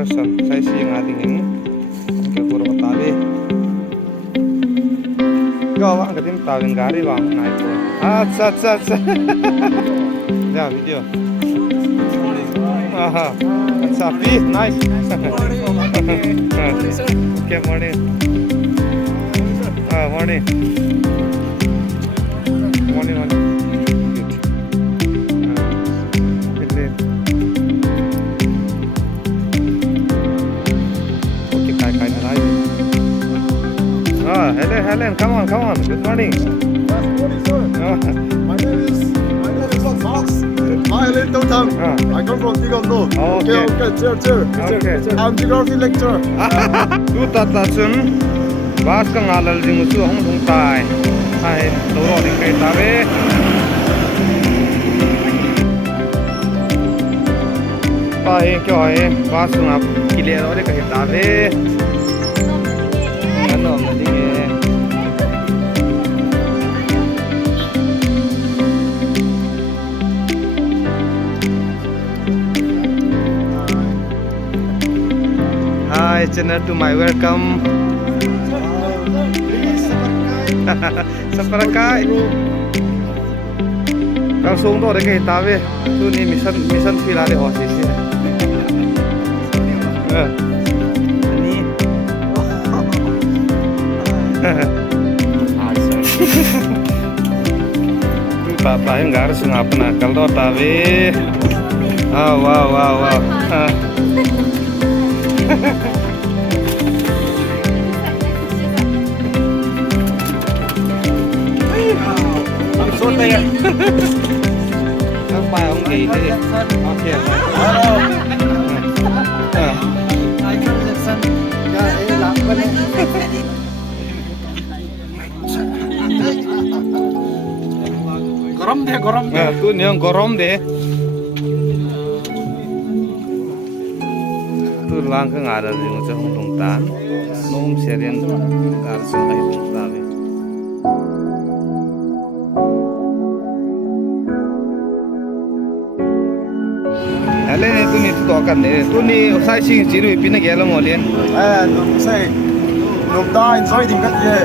person saya sih ngading ini ke kurang tabi kau wang ketim tawin gari wang naik pun acha ya video acha peace nice okay morning morning Helen, come on. Good morning. Yes, morning, sir. My name is Max. Hi, Helen, I come from Tigando. Okay. Okay. I'm geography lecturer. Tu tatachun bas ka ngalal jing su hong thong tai. Hai toro ding kai ta be. Pa he kyo hai bas ngap kile ro de kai ta be. Ano na ding e. Hi, channel to my welcome. Saparakai. Kang sung do de kai ta ve. Tu ni mission fila de ho si si. Ani. Tu papa yang gar sung apna kal do ta ve. Wow. I'm so tired. Các bài ông nghỉ đi. Ok. Gorom deh. Tu ni yang gorom deh. Tu lang ke ngada di macam hong tan. Nom serian ngar sing ai hong tan. Helen itu ni tu dokan ni. Tu ni sai sing jiru pina gela molian. Nung da enjoy din kat ye.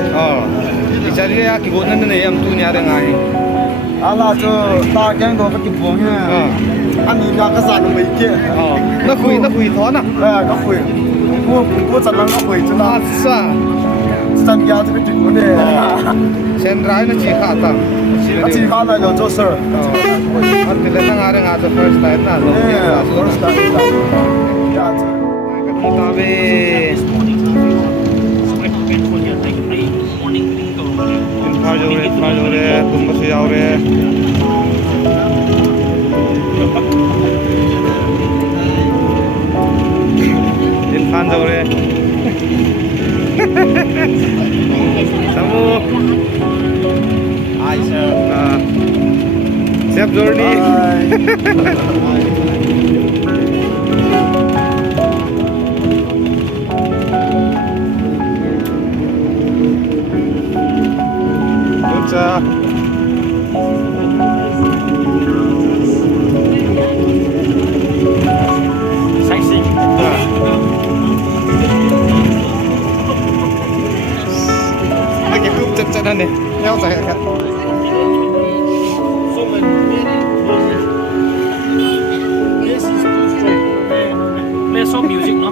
Icari ya ki gonan ne yam tu ni ada ngai. Ala cho ta keng do kat ki bong ye. Ani ga ka san mai ke. Nó khui thó nè. Ka khui. Ku chan lang ka khui chu na. Sa. San ya tu ti ku ne. Sen rai na chi kha ta. Chi kha na lo cho sir. At kile na ngare nga the first time na. First time. Ya. Kita be. Phajore tum se aure. Ilhan jore. Samu. Hi sir. Safe journey. Good. Sightseeing. Lagi belum cek-cekan nih. Yang saya kan. Play some music, no?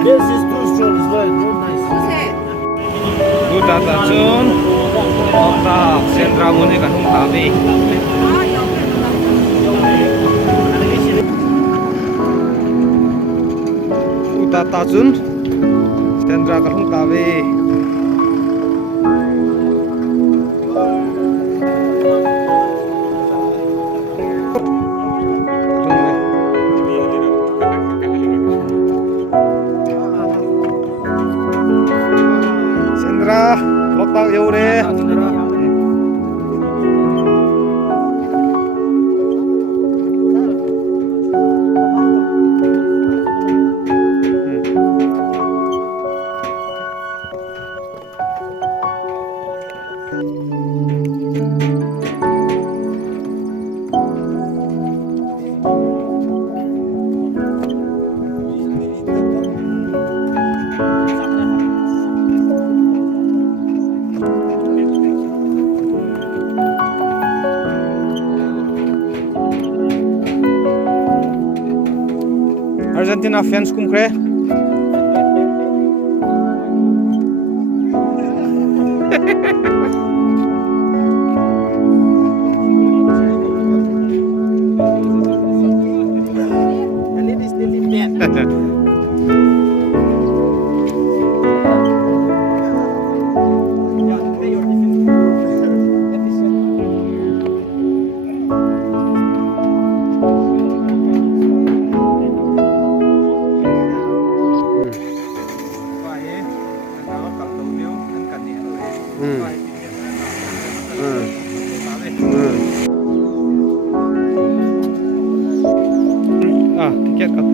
This is too strong as well. Nice. Udah tajun. Otak sentra muni kan hong tabi. Udah tajun. Sentra kan hong tabi. Sentra, lokal ya udah. Argentina fans kumkre. And it is still in bed. Tiket kat.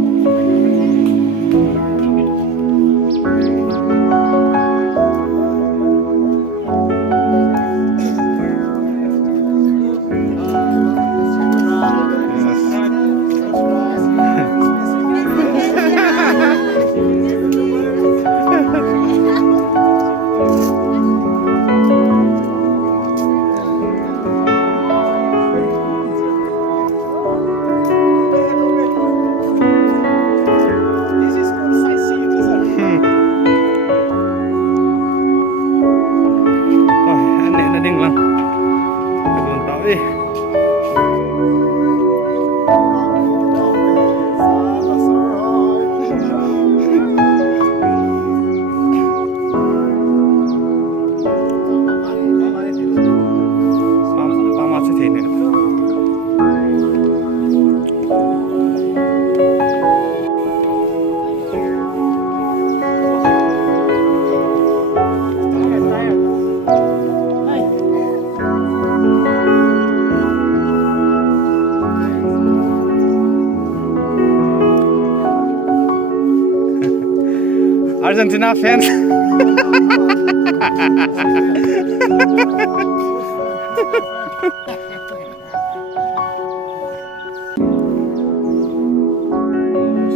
Argentina fans.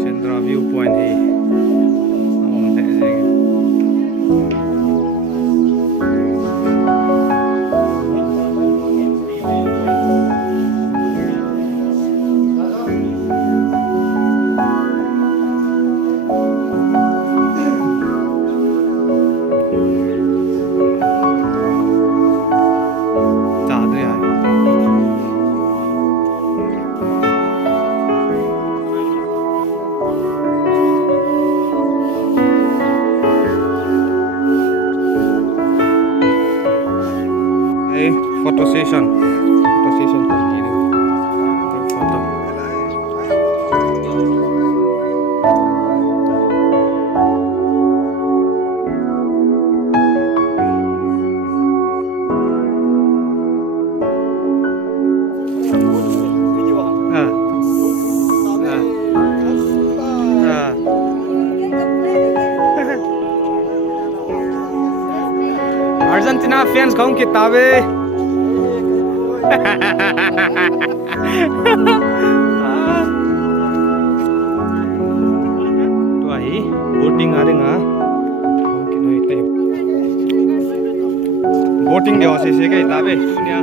Sendra viewpoint hi. Photo session pergi tu group foto. Argentina fans kau kitabe. Tu ahi boating ada nga. Boating dia osese ke tabe dunia.